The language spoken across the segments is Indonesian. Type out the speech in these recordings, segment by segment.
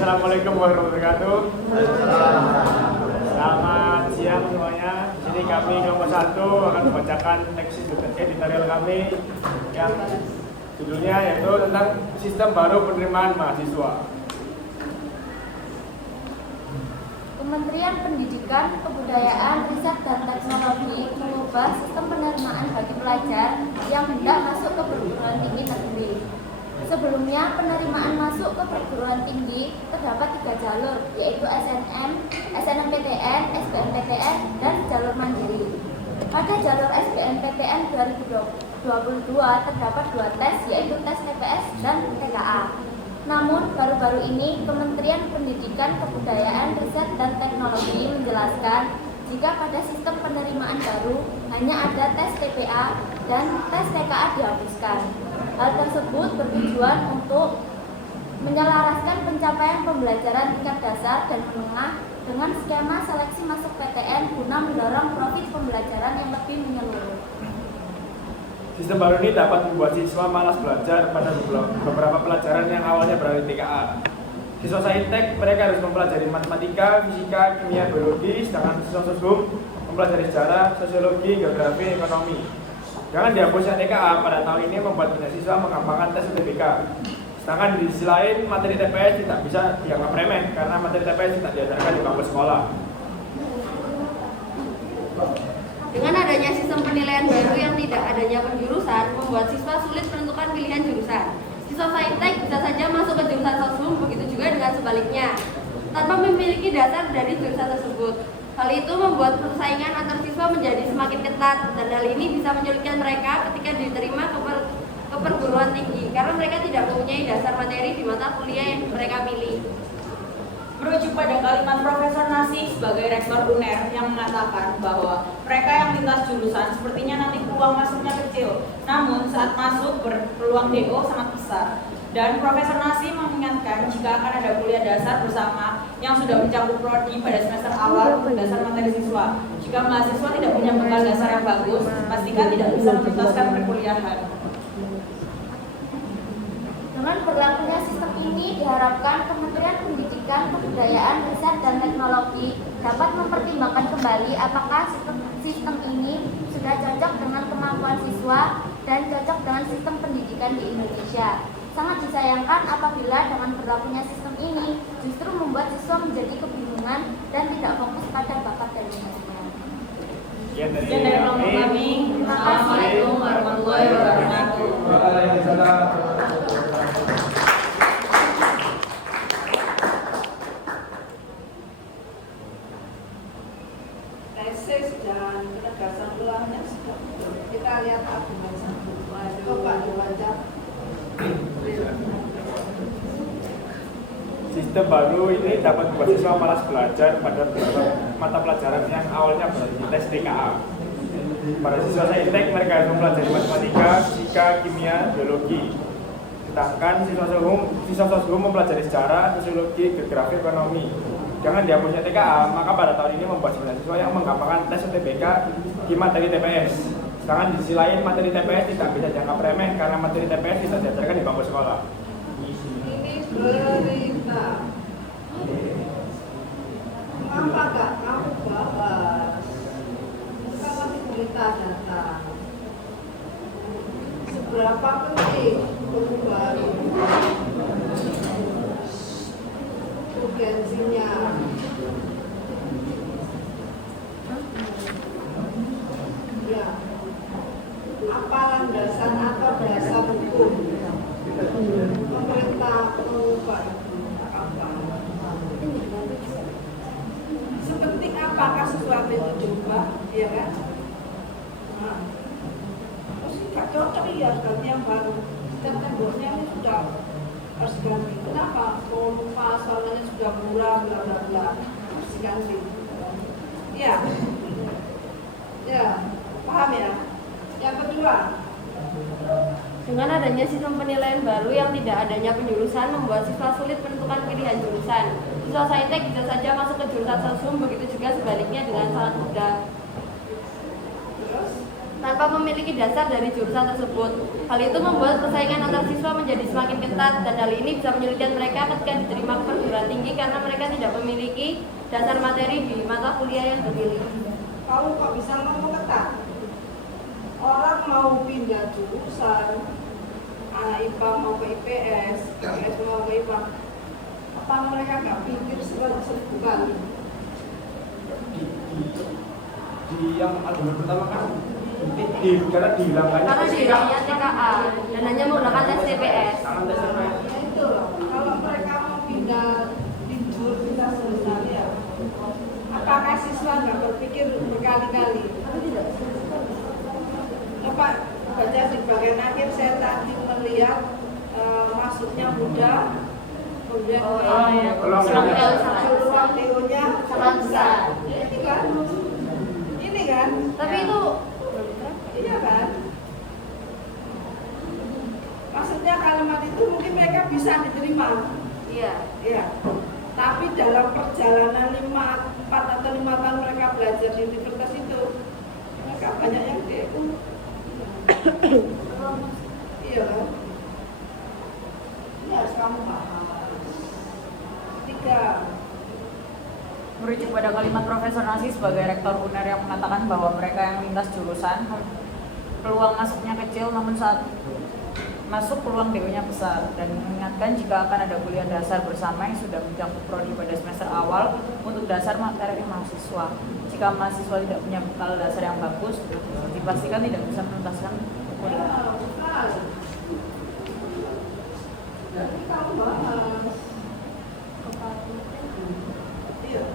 Assalamualaikum warahmatullahi wabarakatuh. Selamat siang semuanya. Di sini kami kelompok 1 akan membacakan teks editorial kami yang judulnya yaitu tentang sistem baru penerimaan mahasiswa. Kementerian Pendidikan, Kebudayaan, Riset dan Teknologi mengubah sistem penerimaan bagi pelajar yang hendak masuk ke perguruan tinggi negeri. Sebelumnya, penerimaan masuk ke perguruan tinggi terdapat 3 jalur, yaitu SNM, SNMPTN, SBMPTN, dan jalur mandiri. Pada jalur SBMPTN 2022 terdapat 2 tes, yaitu tes TPS dan TKA. Namun, baru-baru ini Kementerian Pendidikan, Kebudayaan, Riset, dan Teknologi menjelaskan jika pada sistem penerimaan baru hanya ada tes TPA dan tes TKA dihapuskan. Hal tersebut bertujuan untuk menyelaraskan pencapaian pembelajaran tingkat dasar dan menengah dengan skema seleksi masuk PTN guna mendorong profil pembelajaran yang lebih menyeluruh. Sistem baru ini dapat membuat siswa malas belajar pada beberapa pelajaran yang awalnya berada di TKA. Siswa Saintek mereka harus mempelajari matematika, fisika, kimia, biologi, sedangkan siswa Sosum mempelajari sejarah, sosiologi, geografi, ekonomi. Jangan dihapusnya TKA pada tahun ini membuat banyak siswa menggampangkan tes UTBK. Sedangkan di sisi lain, materi TPS tidak bisa dianggap remeh karena materi TPS tidak diajarkan di bangku sekolah. Dengan adanya sistem penilaian baru yang tidak adanya penjurusan, membuat siswa sulit menentukan pilihan jurusan. Siswa Saintek bisa saja masuk ke jurusan Sosum, begitu juga dengan sebaliknya, tanpa memiliki dasar dari jurusan tersebut. Hal itu membuat persaingan antar siswa menjadi semakin ketat, dan hal ini bisa menyulitkan mereka ketika diterima ke perguruan tinggi, karena mereka tidak mempunyai dasar materi di mata kuliah yang mereka pilih. Merujuk pada kalimat Profesor Nasi sebagai Rektor UNER yang mengatakan bahwa mereka yang lintas jurusan sepertinya nanti peluang masuknya kecil, namun saat masuk berpeluang DO sangat besar. Dan Profesor Nasi mengingatkan jika akan ada kuliah dasar bersama yang sudah mencakup prodi pada semester awal untuk dasar materi siswa. Jika mahasiswa tidak punya bekal dasar yang bagus, pastikan tidak bisa menuntaskan perkuliahan. Dengan berlakunya sistem ini diharapkan Kementerian Pendidikan, Kebudayaan, Riset, dan Teknologi dapat mempertimbangkan kembali apakah sistem ini sudah cocok dengan kemampuan siswa dan cocok dengan sistem pendidikan di Indonesia. Sangat disayangkan apabila dengan berlakunya sistem ini justru membuat siswa menjadi kebingungan dan tidak fokus pada bakat dan minatnya. Sekian dari kelompok kami. Assalamualaikum warahmatullahi wabarakatuh. Tesis dan penegasan ulangnya sudah betul. Kita lihat argumen satu. Coba dibaca. Sistem baru ini dapat membuat siswa malas belajar pada beberapa mata pelajaran yang awalnya berada di tes TKA. Pada siswa Saintek mereka harus mempelajari matematika, fisika, kimia, biologi. Sedangkan siswa Sosum mempelajari sejarah, sosiologi, geografi, ekonomi. Jangan dihapusnya TKA, maka pada tahun ini membuat banyak siswa yang menggampangkan tes UTBK di materi TPS. Sedangkan di sisi lain, materi TPS tidak bisa dianggap remeh karena materi TPS tidak diajarkan di bangku sekolah. Ini berita. Mengapa gak kamu bahas? Kalau berita datang, seberapa penting perubahan urgensinya? Ya, apa landasan atau dasar hukum pemerintah mengubah apa? Sepenting apakah sesuatu itu diubah, ya kan? Nah, terus nggak cocok ya ganti yang baru. Dan temboknya ini sudah harus ganti. Kenapa? Oh, pasalnya sudah murah, bla bla bla. Harus diganti. Ya, ya, paham ya. Yang kedua, Dengan adanya sistem penilaian baru yang tidak adanya penjurusan membuat siswa sulit menentukan pilihan jurusan. Siswa Saintek bisa saja masuk ke jurusan Sosum, begitu juga sebaliknya dengan sangat mudah terus tanpa memiliki dasar dari jurusan tersebut. Hal itu membuat persaingan antar siswa menjadi semakin ketat, dan hal ini bisa menyulitkan mereka ketika diterima ke perguruan tinggi karena mereka tidak memiliki dasar materi di mata kuliah yang dipilih. kamu kok bisa ngomong ketat? Orang mau pindah jurusan, IPA mau ke IPS, IPS mau ke IPA, apa mereka nggak pikir seribu kali? Di yang argumen pertama kan karena dihilangkannya Karena dihilangnya TKA dan hanya menggunakan tes TPS. Tangan tes TPS. Ya itu loh, kalau mereka mau pindah jurusan ya, apakah siswa nggak berpikir berkali-kali? Pak baca di bagian akhir saya tadi melihat masuknya muda, kemudian ruang deonya sangat besar. Ini kan, Tapi itu iya kan? Maksudnya kalimat itu mungkin mereka bisa diterima. iya. Iya. Tapi dalam perjalanan 4 atau 5 tahun mereka belajar di universitas itu, mereka banyak yang DU. Iya kan? Ini harus kamu paham. 3. Merujuk pada kalimat Profesor Nasi sebagai rektor UNER yang mengatakan bahwa mereka yang lintas jurusan peluang masuknya kecil namun saat masuk peluang DO-nya besar, dan mengingatkan jika akan ada kuliah dasar bersama yang sudah mencakup prodi pada semester awal untuk dasar materi mahasiswa. Jika mahasiswa tidak punya bekal dasar yang bagus, dipastikan tidak bisa menuntaskan kuliah. Jadi kamu bahas. Iya.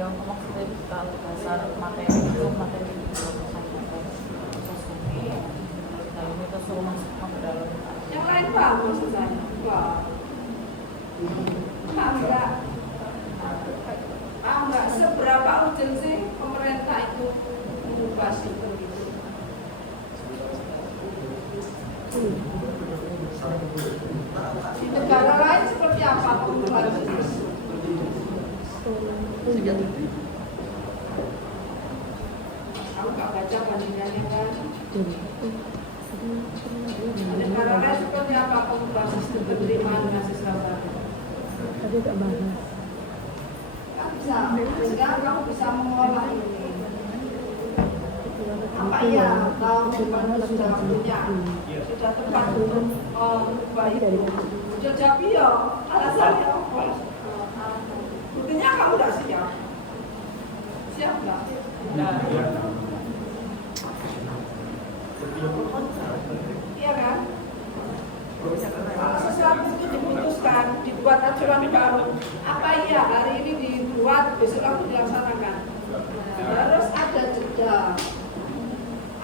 Yang maksudnya kalau dasar materi itu materi itu suruh masuk ke dalam. Yang lain paham maksud saya? Wah. Paham enggak? Paham enggak seberapa urgent sih pemerintah itu mengubah sistem itu? Di negara lain seperti apa perubahan sistem? Kamu nggak baca bandingannya kan? Di negara lain seperti apa perubahan sistem penerimaan mahasiswa baru? Kan bisa, sekarang kamu bisa mengolah ini. Apa iya kalau sudah punya, sudah tepat untuk mengubah itu? Jadi ya, alasannya apa? Buktinya kamu udah siap. Siap nggak? Iya kan? Kalau sesuatu itu diputuskan, dibuat aturan baru, apa iya hari ini dibuat, besok langsung dilaksanakan? Harus ada jeda,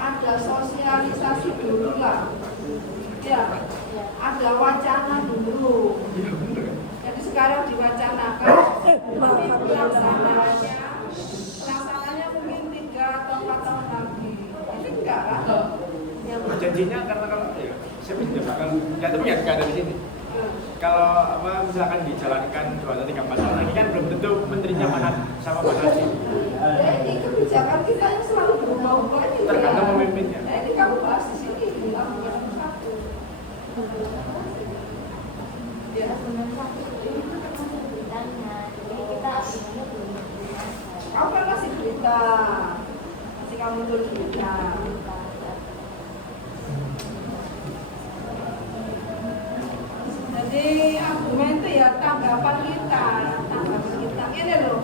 ada sosialisasi dulu lah, ya, ada wacana dulu. Jadi sekarang diwacanakan, tapi pelaksananya mungkin 3 atau 4 tahun lagi. Ini enggak kan? Janjinya karena kalau ya, saya tidak bakal ya tapi ya nggak ada di sini. Kalau apa misalkan dijalankan 2 atau 3 tahun lagi kan belum tentu menterinya mana sama Pak Nasi. Jadi kebijakan kita yang selalu berubah-ubah ini. Tergantung pemimpinnya. Nah, ini kamu bahas di sini, bilang bukan satu. Ya. Kamu kan masih berita, masih kamu tulis berita. Jadi argumen itu ya tanggapan kita. Ini loh,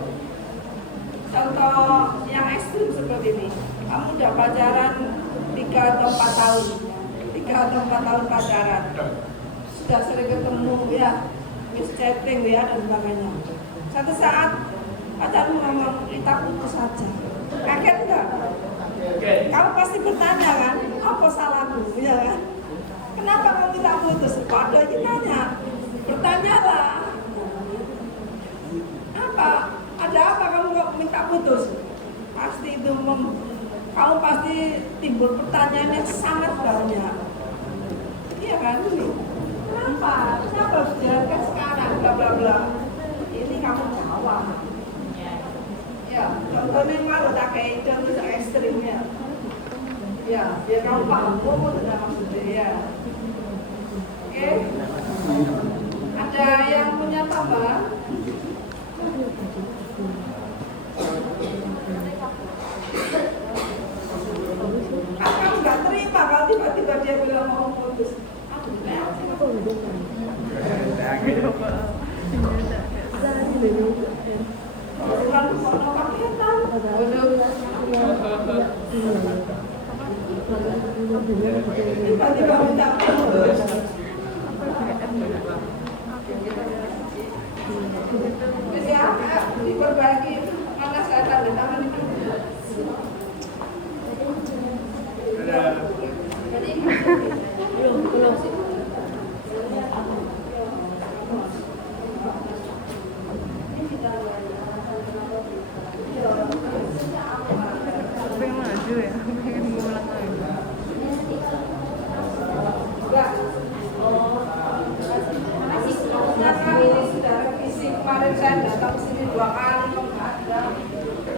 contoh yang ekstrim seperti ini. Kamu udah pacaran 3 atau 4 tahun, 3 atau 4 tahun pacaran, sudah sering ketemu ya, bis chatting ya dan sebagainya. Satu saat pacarmu ngomong kita putus saja, kaget enggak? Kamu pasti bertanya kan, apa salahku ya kan? Kenapa kamu minta putus? Padahal kitanya bertanyalah. Apa? Ada apa kamu kok minta putus? Pasti itu kamu pasti timbul pertanyaan yang sangat banyak. Iya kan? Kenapa? Kenapa harus dijalankan sekarang? Bla bla bla. Ini kamu jawab. Ya, contohnya malu tak kayak contoh yang ekstrimnya. Ya, biar kamu paham dengan maksudnya ya. Oke? Ada yang punya tambahan? Kamu nggak terima kalau tiba-tiba dia bilang mau putus. Aduh, bukan soal paketan. Tiba-tiba minta putus. Jadi diperbaiki mana saya tanda tangan itu. dua kali